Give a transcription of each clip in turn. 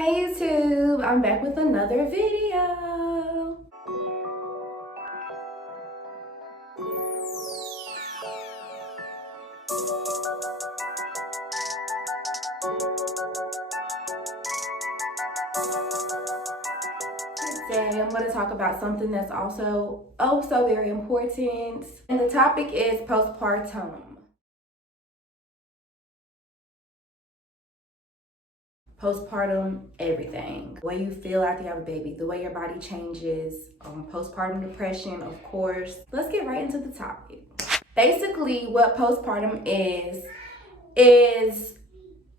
Hey YouTube, I'm back with another video. Today I'm going to talk about something that's also so very important, and the topic is postpartum. Postpartum everything. The way you feel after you have a baby, the way your body changes, postpartum depression, of course. Let's get right into the topic. Basically, what postpartum is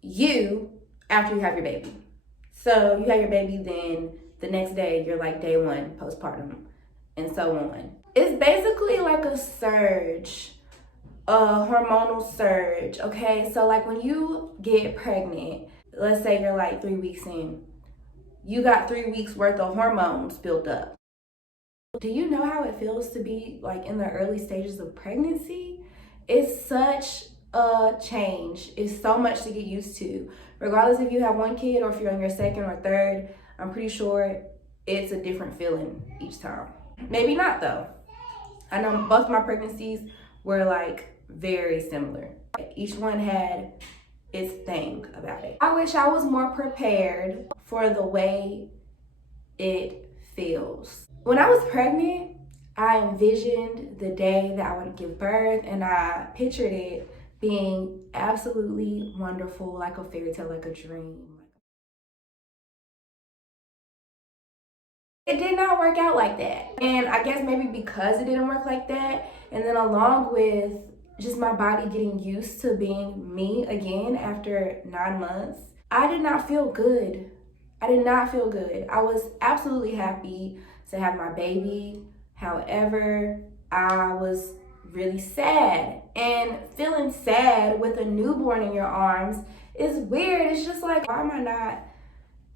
you after you have your baby. So you have your baby, then the next day you're like day one postpartum, and so on. It's basically like a surge, a hormonal surge. Okay, so like when you get pregnant, let's say you're like 3 weeks in, you got 3 weeks worth of hormones built up. Do you know how it feels to be like in the early stages of pregnancy? It's such a change. It's so much to get used to. Regardless if you have one kid or if you're on your second or third, I'm pretty sure it's a different feeling each time. Maybe not though. I know both my pregnancies were like very similar. Each one had its thing about it. I wish I was more prepared for the way it feels. When I was pregnant, I envisioned the day that I would give birth, and I pictured it being absolutely wonderful, like a fairy tale, like a dream. It did not work out like that. And I guess maybe because it didn't work like that, and then along with just my body getting used to being me again after 9 months, I did not feel good. I did not feel good. I was absolutely happy to have my baby. However, I was really sad. And feeling sad with a newborn in your arms is weird. It's just like, why am I not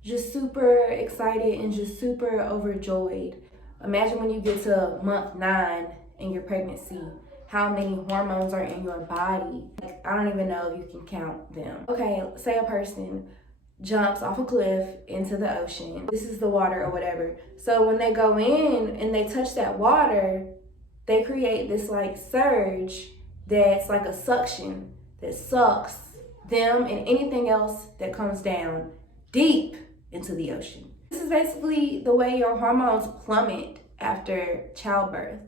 just super excited and just super overjoyed? Imagine when you get to month 9 in your pregnancy, how many hormones are in your body. Like, I don't even know if you can count them. Okay, say a person jumps off a cliff into the ocean. This is the water or whatever. So when they go in and they touch that water, they create this like surge that's like a suction that sucks them and anything else that comes down deep into the ocean. This is basically the way your hormones plummet after childbirth,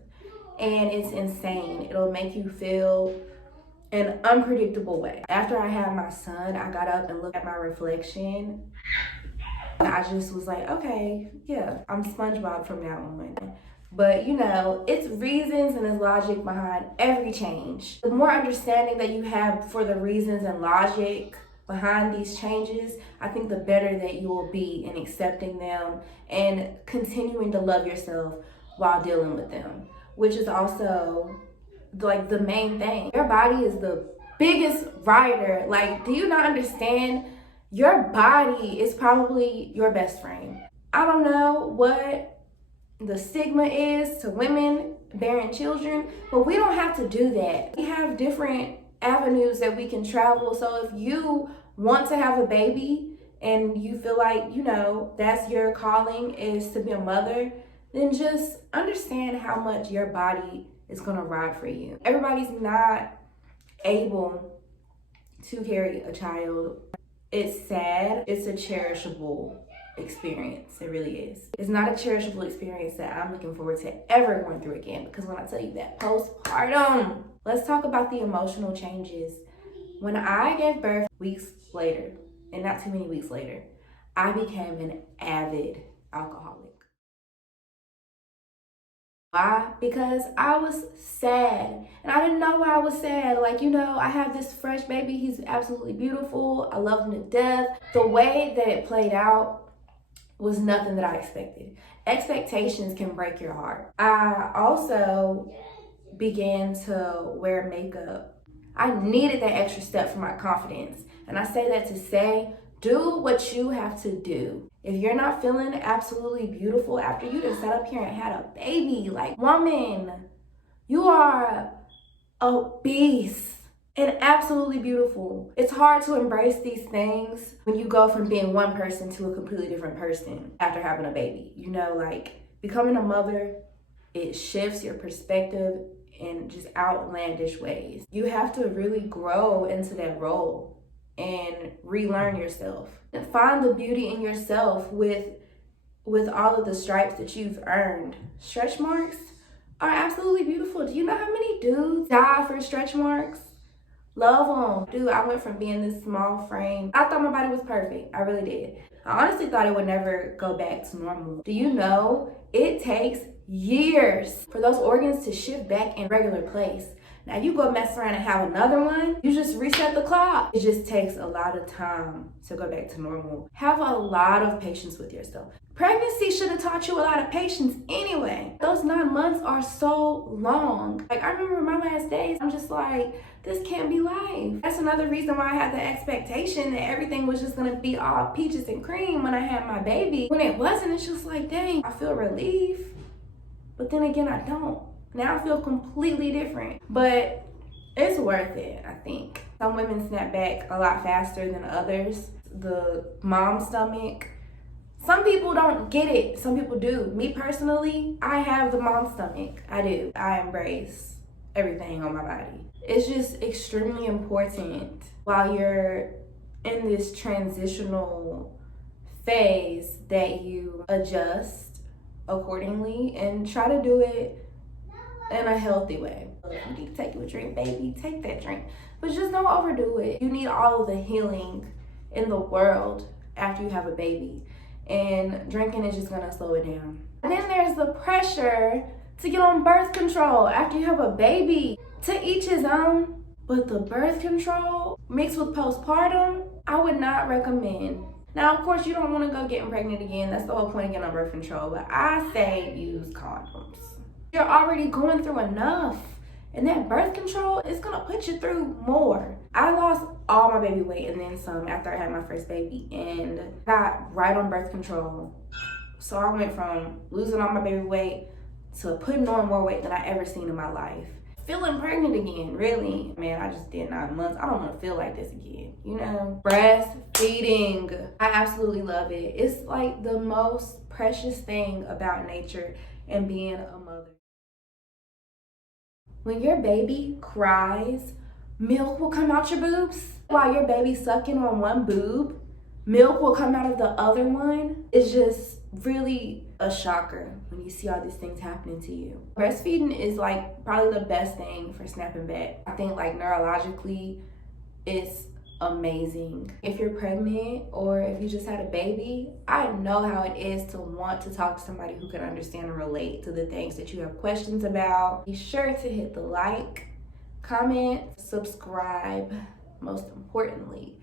and it's insane. It'll make you feel an unpredictable way. After I had my son, I got up and looked at my reflection. I just was like, okay, yeah, I'm SpongeBob from now on. But you know, it's reasons and it's logic behind every change. The more understanding that you have for the reasons and logic behind these changes, I think the better that you will be in accepting them and continuing to love yourself while dealing with them, which is also like the main thing. Your body is the biggest rider. Like, do you not understand? Your body is probably your best friend. I don't know what the stigma is to women bearing children, but we don't have to do that. We have different avenues that we can travel. So if you want to have a baby and you feel like, you know, that's your calling is to be a mother, then just understand how much your body is gonna ride for you. Everybody's not able to carry a child. It's sad. It's a cherishable experience. It really is. It's not a cherishable experience that I'm looking forward to ever going through again, because when I tell you that postpartum, let's talk about the emotional changes. When I gave birth weeks later, and not too many weeks later, I became an avid alcoholic. Why? Because I was sad, and I didn't know why I was sad. Like, you know, I have this fresh baby. He's absolutely beautiful. I love him to death. The way that it played out was nothing that I expected. Expectations can break your heart. I also began to wear makeup. I needed that extra step for my confidence. And I say that to say, do what you have to do. If you're not feeling absolutely beautiful after you just sat up here and had a baby, like, woman, you are a beast. and absolutely beautiful. It's hard to embrace these things when you go from being one person to a completely different person after having a baby. You know, like becoming a mother, it shifts your perspective in just outlandish ways. You have to really grow into that role and relearn yourself and find the beauty in yourself with all of the stripes that you've earned. Stretch marks are absolutely beautiful. Do you know how many dudes die for stretch marks? Love them. Dude, I went from being this small frame. I thought my body was perfect. I really did. I honestly thought it would never go back to normal. Do you know it takes years for those organs to shift back in regular place? Now you go mess around and have another one, you just reset the clock. It just takes a lot of time to go back to normal. Have a lot of patience with yourself. Pregnancy should have taught you a lot of patience anyway. Those 9 months are so long. Like I remember my last days, I'm just like, this can't be life. That's another reason why I had the expectation that everything was just gonna be all peaches and cream when I had my baby. When it wasn't, it's just like, dang, I feel relief. But then again, I don't. Now I feel completely different. But it's worth it, I think. Some women snap back a lot faster than others. The mom stomach, some people don't get it. Some people do. Me personally, I have the mom stomach. I do. I embrace everything on my body. It's just extremely important while you're in this transitional phase that you adjust accordingly and try to do it in a healthy way. If you need to take you a drink, baby, take that drink. But just don't overdo it. You need all of the healing in the world after you have a baby. And drinking is just gonna slow it down. And then there's the pressure to get on birth control after you have a baby. To each his own, but the birth control mixed with postpartum, I would not recommend. Now, of course, you don't want to go getting pregnant again. That's the whole point of getting on birth control. But I say use condoms. You're already going through enough. And that birth control is going to put you through more. I lost all my baby weight and then some after I had my first baby and got right on birth control. So I went from losing all my baby weight to putting on more weight than I ever seen in my life. Feeling pregnant again, really. Man, I just did 9 months. I don't want to feel like this again, you know? Breastfeeding. I absolutely love it. It's like the most precious thing about nature and being a mother. When your baby cries, milk will come out your boobs. While your baby's sucking on one boob, milk will come out of the other one. It's just really a shocker when you see all these things happening to you. Breastfeeding is like probably the best thing for snapping back. I think like neurologically, it's amazing. If you're pregnant or if you just had a baby, I know how it is to want to talk to somebody who can understand and relate to the things that you have questions about. Be sure to hit the like, comment, subscribe, most importantly.